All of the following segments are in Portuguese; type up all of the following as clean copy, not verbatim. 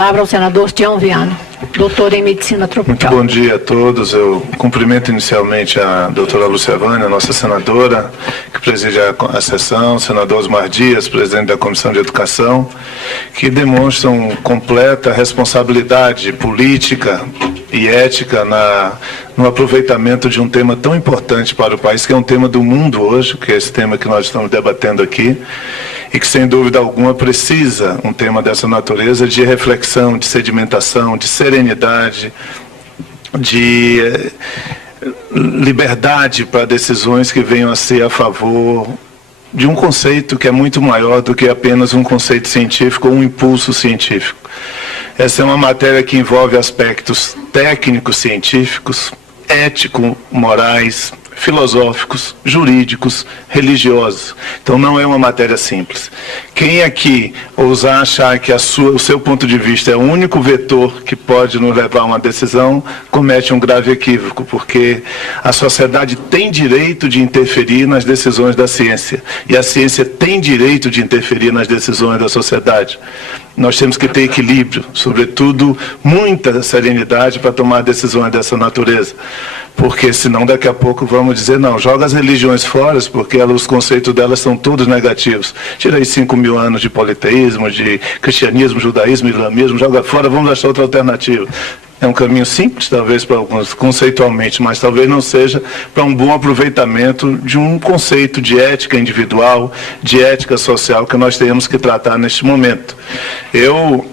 Palavra ao senador Tião Viana, doutor em medicina tropical. Muito bom dia a todos. Eu cumprimento inicialmente a doutora Lúcia Vânia, nossa senadora, que preside a sessão, senador Osmar Dias, presidente da Comissão de Educação, que demonstram completa responsabilidade política e ética no aproveitamento de um tema tão importante para o país, que é um tema do mundo hoje, que é esse tema que nós estamos debatendo aqui, e que, sem dúvida alguma, precisa, um tema dessa natureza, de reflexão, de sedimentação, de serenidade, de liberdade para decisões que venham a ser a favor de um conceito que é muito maior do que apenas um conceito científico ou um impulso científico. Essa é uma matéria que envolve aspectos técnicos, científicos, ético-morais, filosóficos, jurídicos, religiosos. Então não é uma matéria simples. Quem aqui ousar achar que o seu ponto de vista é o único vetor que pode nos levar a uma decisão, comete um grave equívoco, porque a sociedade tem direito de interferir nas decisões da ciência, e a ciência tem direito de interferir nas decisões da sociedade. Nós temos que ter equilíbrio, sobretudo muita serenidade para tomar decisões dessa natureza, porque senão daqui a pouco vamos dizer, não, joga as religiões fora, porque os conceitos delas são todos negativos. Tira aí 5.000 anos de politeísmo, de cristianismo, judaísmo, islamismo, joga fora, vamos achar outra alternativa. É um caminho simples, talvez, para alguns, conceitualmente, mas talvez não seja para um bom aproveitamento de um conceito de ética individual, de ética social, que nós temos que tratar neste momento. Eu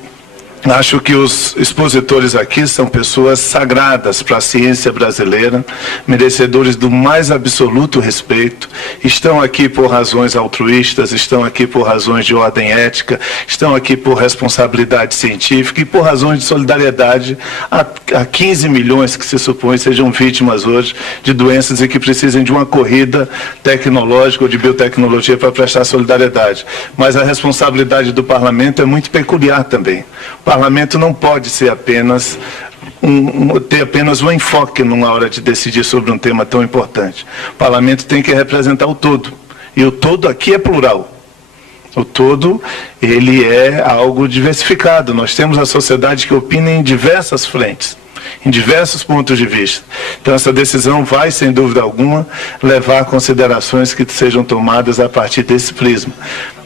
acho que os expositores aqui são pessoas sagradas para a ciência brasileira, merecedores do mais absoluto respeito, estão aqui por razões altruístas, estão aqui por razões de ordem ética, estão aqui por responsabilidade científica e por razões de solidariedade a 15 milhões que se supõe sejam vítimas hoje de doenças e que precisem de uma corrida tecnológica ou de biotecnologia para prestar solidariedade. Mas a responsabilidade do parlamento é muito peculiar também. O parlamento não pode ser apenas ter apenas um enfoque numa hora de decidir sobre um tema tão importante. O parlamento tem que representar o todo. E o todo aqui é plural. O todo, ele é algo diversificado. Nós temos a sociedade que opina em diversas frentes, em diversos pontos de vista. Então, essa decisão vai, sem dúvida alguma, levar a considerações que sejam tomadas a partir desse prisma.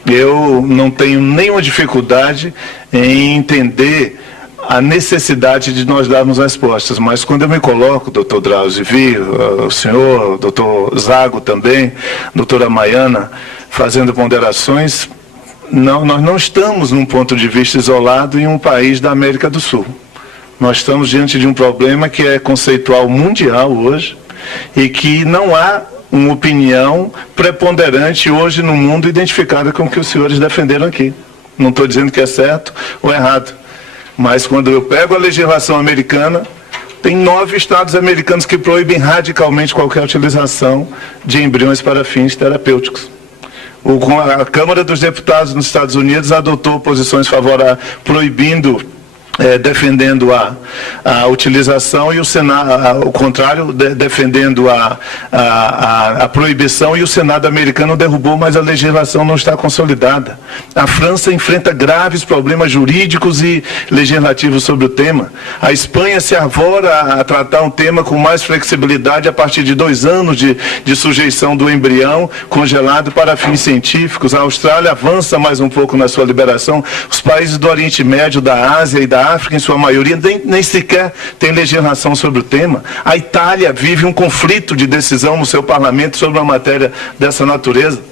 Eu não tenho nenhuma dificuldade em entender a necessidade de nós darmos respostas, mas quando eu me coloco, doutor Drauzio, vi o senhor, doutor Zago também, doutora Maiana, fazendo ponderações, nós não estamos num ponto de vista isolado em um país da América do Sul. Nós estamos diante de um problema que é conceitual mundial hoje e que não há uma opinião preponderante hoje no mundo identificada com o que os senhores defenderam aqui. Não estou dizendo que é certo ou errado, mas quando eu pego a legislação americana, tem 9 estados americanos que proíbem radicalmente qualquer utilização de embriões para fins terapêuticos. A Câmara dos Deputados nos Estados Unidos adotou posições favoráveis, proibindo, defendendo a utilização, e o Senado, o contrário, defendendo a proibição, e o Senado americano derrubou, mas a legislação não está consolidada. A França enfrenta graves problemas jurídicos e legislativos sobre o tema. A Espanha se arvora a tratar um tema com mais flexibilidade a partir de 2 anos de sujeição do embrião congelado para fins científicos. A Austrália avança mais um pouco na sua liberação. Os países do Oriente Médio, da Ásia e da África, em sua maioria, nem sequer tem legislação sobre o tema. A Itália vive um conflito de decisão no seu parlamento sobre uma matéria dessa natureza.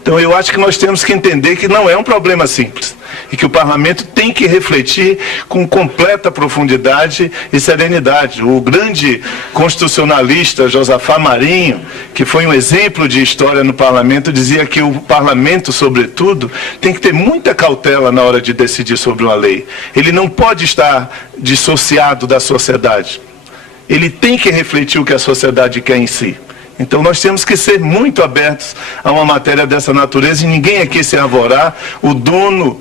Então, eu acho que nós temos que entender que não é um problema simples e que o parlamento tem que refletir com completa profundidade e serenidade. O grande constitucionalista Josafá Marinho, que foi um exemplo de história no parlamento, dizia que o parlamento, sobretudo, tem que ter muita cautela na hora de decidir sobre uma lei. Ele não pode estar dissociado da sociedade. Ele tem que refletir o que a sociedade quer em si. Então nós temos que ser muito abertos a uma matéria dessa natureza e ninguém aqui se arvorar o dono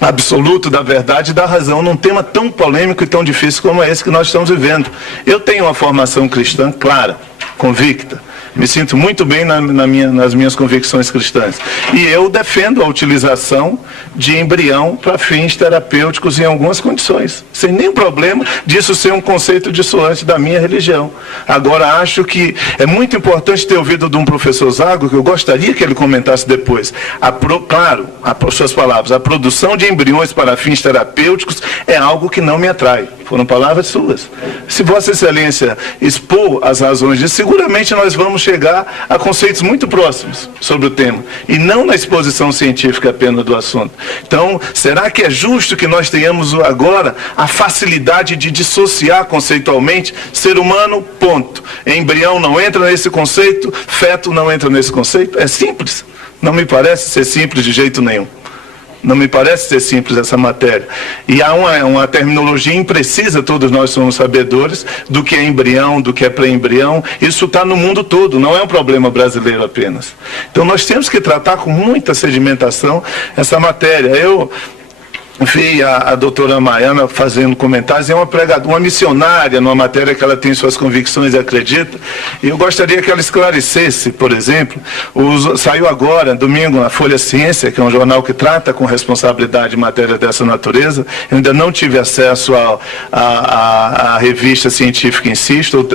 absoluto da verdade e da razão num tema tão polêmico e tão difícil como esse que nós estamos vivendo. Eu tenho uma formação cristã clara, convicta, Me sinto muito bem nas minhas convicções cristãs. E eu defendo a utilização de embrião para fins terapêuticos em algumas condições, sem nenhum problema disso ser um conceito dissoante da minha religião. Agora, acho que é muito importante ter ouvido de um professor Zago, que eu gostaria que ele comentasse depois. Claro, as suas palavras, a produção de embriões para fins terapêuticos é algo que não me atrai. Foram palavras suas. Se Vossa Excelência expor as razões disso, seguramente nós vamos chegar a conceitos muito próximos sobre o tema, e não na exposição científica apenas do assunto. Então, será que é justo que nós tenhamos agora a facilidade de dissociar conceitualmente ser humano, ponto. Embrião não entra nesse conceito, feto não entra nesse conceito? É simples. Não me parece ser simples de jeito nenhum. Não me parece ser simples essa matéria. E há uma terminologia imprecisa, todos nós somos sabedores, do que é embrião, do que é pré-embrião. Isso está no mundo todo, não é um problema brasileiro apenas. Então nós temos que tratar com muita sedimentação essa matéria. Eu vi a doutora Maiana fazendo comentários, é uma missionária numa matéria que ela tem suas convicções e acredita, e eu gostaria que ela esclarecesse, por exemplo, saiu agora, domingo, na Folha Ciência, que é um jornal que trata com responsabilidade matéria dessa natureza. Eu ainda não tive acesso à revista científica em si, estou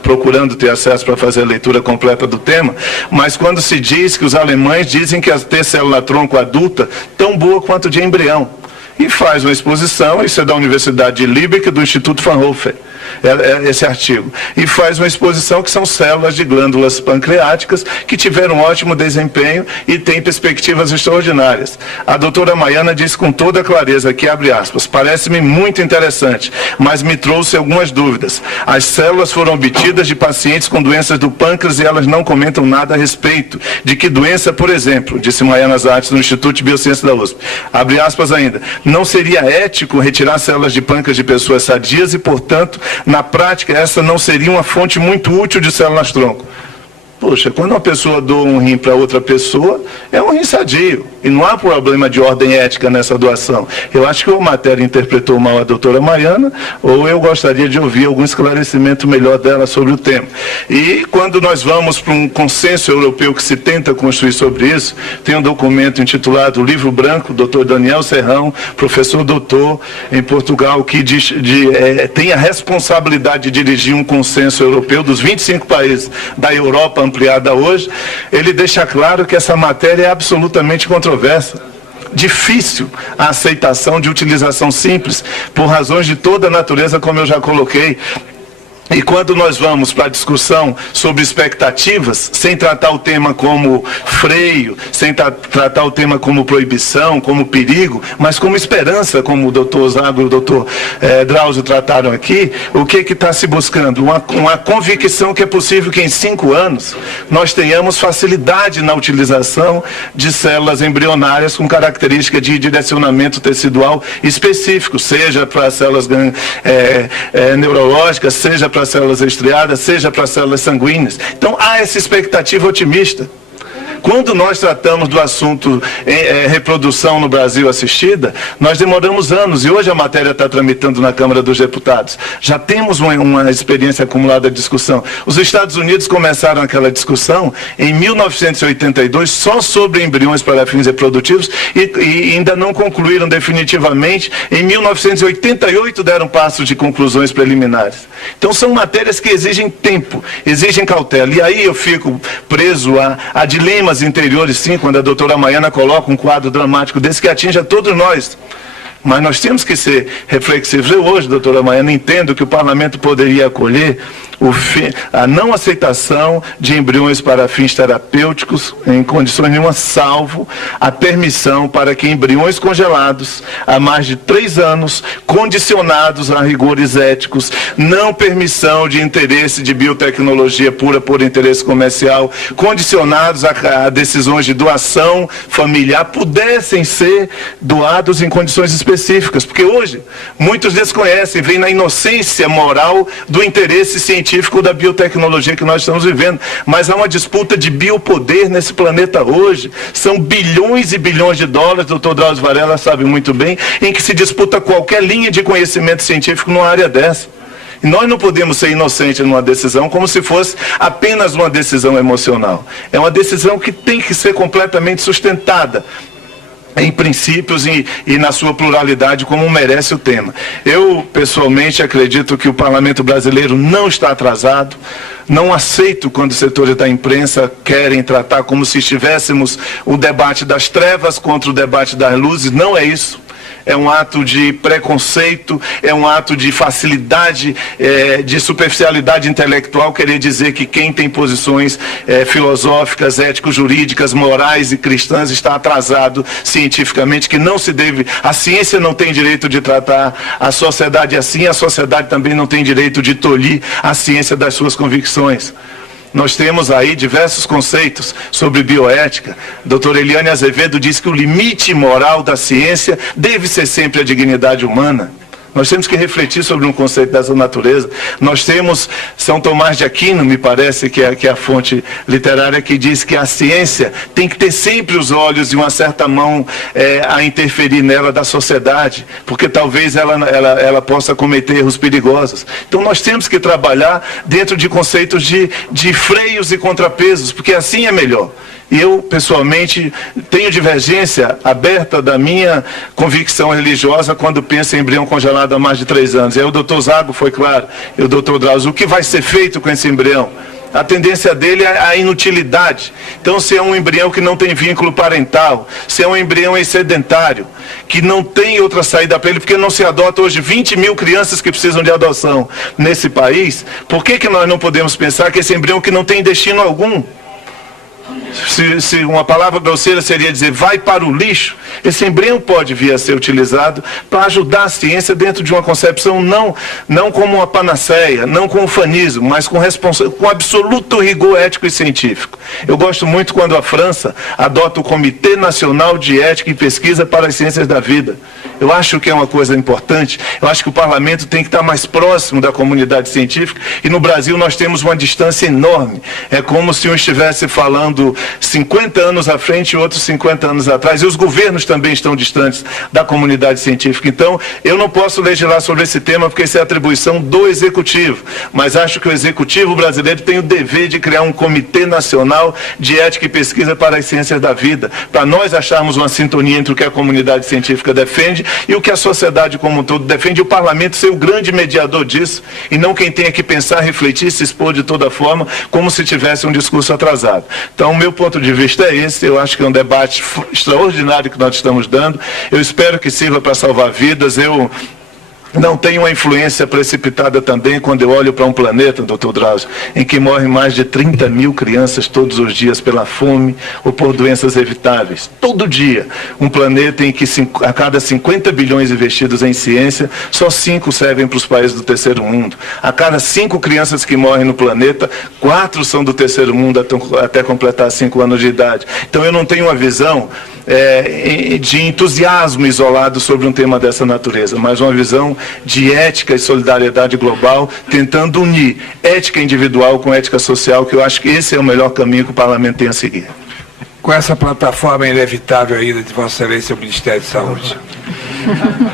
procurando ter acesso para fazer a leitura completa do tema, mas quando se diz que os alemães dizem que ter célula-tronco adulta tão boa quanto de embrião, e faz uma exposição, isso é da Universidade de Lübeck, do Instituto Fraunhofer, esse artigo, e faz uma exposição que são células de glândulas pancreáticas que tiveram um ótimo desempenho e têm perspectivas extraordinárias. A doutora Maiana disse com toda clareza aqui, abre aspas, parece-me muito interessante, mas me trouxe algumas dúvidas. As células foram obtidas de pacientes com doenças do pâncreas e elas não comentam nada a respeito. De que doença, por exemplo, disse Maiana Zartes, no Instituto de Biociência da USP. Abre aspas ainda. Não seria ético retirar células de pâncreas de pessoas sadias e, portanto, na prática, essa não seria uma fonte muito útil de células-tronco. Poxa, quando uma pessoa doa um rim para outra pessoa, é um rim sadio. E não há problema de ordem ética nessa doação. Eu acho que ou a matéria interpretou mal a doutora Maiana, ou eu gostaria de ouvir algum esclarecimento melhor dela sobre o tema. E quando nós vamos para um consenso europeu que se tenta construir sobre isso, tem um documento intitulado Livro Branco, Dr. Daniel Serrão, professor doutor em Portugal, que tem a responsabilidade de dirigir um consenso europeu dos 25 países da Europa ampliada hoje. Ele deixa claro que essa matéria é absolutamente controversa. Difícil a aceitação de utilização simples, por razões de toda a natureza, como eu já coloquei. E quando nós vamos para a discussão sobre expectativas, sem tratar o tema como freio, sem tratar o tema como proibição, como perigo, mas como esperança, como o doutor Zago e o doutor Drauzio trataram aqui, o que está se buscando? Uma convicção que é possível que em 5 anos nós tenhamos facilidade na utilização de células embrionárias com característica de direcionamento tecidual específico, seja para células neurológicas, seja para células estriadas, seja para células sanguíneas. Então há essa expectativa otimista. Quando nós tratamos do assunto reprodução no Brasil assistida, nós demoramos anos, e hoje a matéria está tramitando na Câmara dos Deputados. Já temos uma experiência acumulada de discussão. Os Estados Unidos começaram aquela discussão em 1982 só sobre embriões para fins reprodutivos e ainda não concluíram definitivamente. Em 1988 deram passos de conclusões preliminares. Então são matérias que exigem tempo, exigem cautela. E aí eu fico preso a dilemas interiores, sim, quando a doutora Maiana coloca um quadro dramático desse que atinge a todos nós. Mas nós temos que ser reflexivos. Eu hoje, doutora Maiana, entendo que o parlamento poderia acolher a não aceitação de embriões para fins terapêuticos em condições nenhuma, salvo a permissão para que embriões congelados há mais de 3 anos, condicionados a rigores éticos, não permissão de interesse de biotecnologia pura por interesse comercial, condicionados a decisões de doação familiar, pudessem ser doados em condições específicas. Porque hoje, muitos desconhecem, vêm na inocência moral do interesse científico da biotecnologia que nós estamos vivendo. Mas há uma disputa de biopoder nesse planeta hoje. São bilhões e bilhões de dólares, doutor Drauzio Varela sabe muito bem, em que se disputa qualquer linha de conhecimento científico numa área dessa. E nós não podemos ser inocentes numa decisão como se fosse apenas uma decisão emocional. É uma decisão que tem que ser completamente sustentada em princípios e na sua pluralidade, como merece o tema. Eu, pessoalmente, acredito que o Parlamento brasileiro não está atrasado. Não aceito quando os setores da imprensa querem tratar como se estivéssemos o debate das trevas contra o debate das luzes. Não é isso. É um ato de preconceito, é um ato de facilidade, de superficialidade intelectual, querer dizer que quem tem posições filosóficas, ético-jurídicas, morais e cristãs está atrasado cientificamente, que não se deve, a ciência não tem direito de tratar a sociedade assim, a sociedade também não tem direito de tolir a ciência das suas convicções. Nós temos aí diversos conceitos sobre bioética. Doutora Eliane Azevedo diz que o limite moral da ciência deve ser sempre a dignidade humana. Nós temos que refletir sobre um conceito dessa natureza. Nós temos São Tomás de Aquino, me parece que é a fonte literária, que diz que a ciência tem que ter sempre os olhos e uma certa mão a interferir nela da sociedade, porque talvez ela possa cometer erros perigosos. Então nós temos que trabalhar dentro de conceitos de freios e contrapesos, porque assim é melhor. E eu, pessoalmente, tenho divergência aberta da minha convicção religiosa quando penso em embrião congelado há mais de 3 anos. E aí o doutor Zago foi claro, e o doutor Drauzio, o que vai ser feito com esse embrião? A tendência dele é a inutilidade. Então, se é um embrião que não tem vínculo parental, se é um embrião excedentário, que não tem outra saída para ele, porque não se adota hoje 20 mil crianças que precisam de adoção nesse país, por que nós não podemos pensar que esse embrião que não tem destino algum, se uma palavra grosseira seria dizer vai para o lixo, esse embrião pode vir a ser utilizado para ajudar a ciência dentro de uma concepção não como uma panaceia, não com ufanismo, mas com absoluto rigor ético e científico. Eu gosto muito quando a França adota o Comitê Nacional de Ética e Pesquisa para as Ciências da Vida. Eu acho que é uma coisa importante. Eu acho que o parlamento tem que estar mais próximo da comunidade científica, e no Brasil nós temos uma distância enorme. É como se um estivesse falando 50 anos à frente e outros 50 anos atrás, e os governos também estão distantes da comunidade científica. Então, eu não posso legislar sobre esse tema, porque isso é atribuição do Executivo, mas acho que o Executivo brasileiro tem o dever de criar um Comitê Nacional de Ética e Pesquisa para as Ciências da Vida, para nós acharmos uma sintonia entre o que a comunidade científica defende e o que a sociedade como um todo defende, e o parlamento ser o grande mediador disso, e não quem tenha que pensar, refletir, se expor de toda forma, como se tivesse um discurso atrasado. Então, o meu ponto de vista é esse. Eu acho que é um debate extraordinário que nós estamos dando. Eu espero que sirva para salvar vidas. Eu não tenho uma influência precipitada também quando eu olho para um planeta, doutor Drauzio, em que morrem mais de 30 mil crianças todos os dias pela fome ou por doenças evitáveis. Todo dia. Um planeta em que a cada 50 bilhões investidos em ciência, só 5 servem para os países do terceiro mundo. A cada 5 crianças que morrem no planeta, 4 são do terceiro mundo até completar 5 anos de idade. Então eu não tenho uma visão de entusiasmo isolado sobre um tema dessa natureza, mas uma visão de ética e solidariedade global, tentando unir ética individual com ética social, que eu acho que esse é o melhor caminho que o parlamento tem a seguir. Com essa plataforma inevitável ainda de Vossa Excelência, o Ministério da Saúde.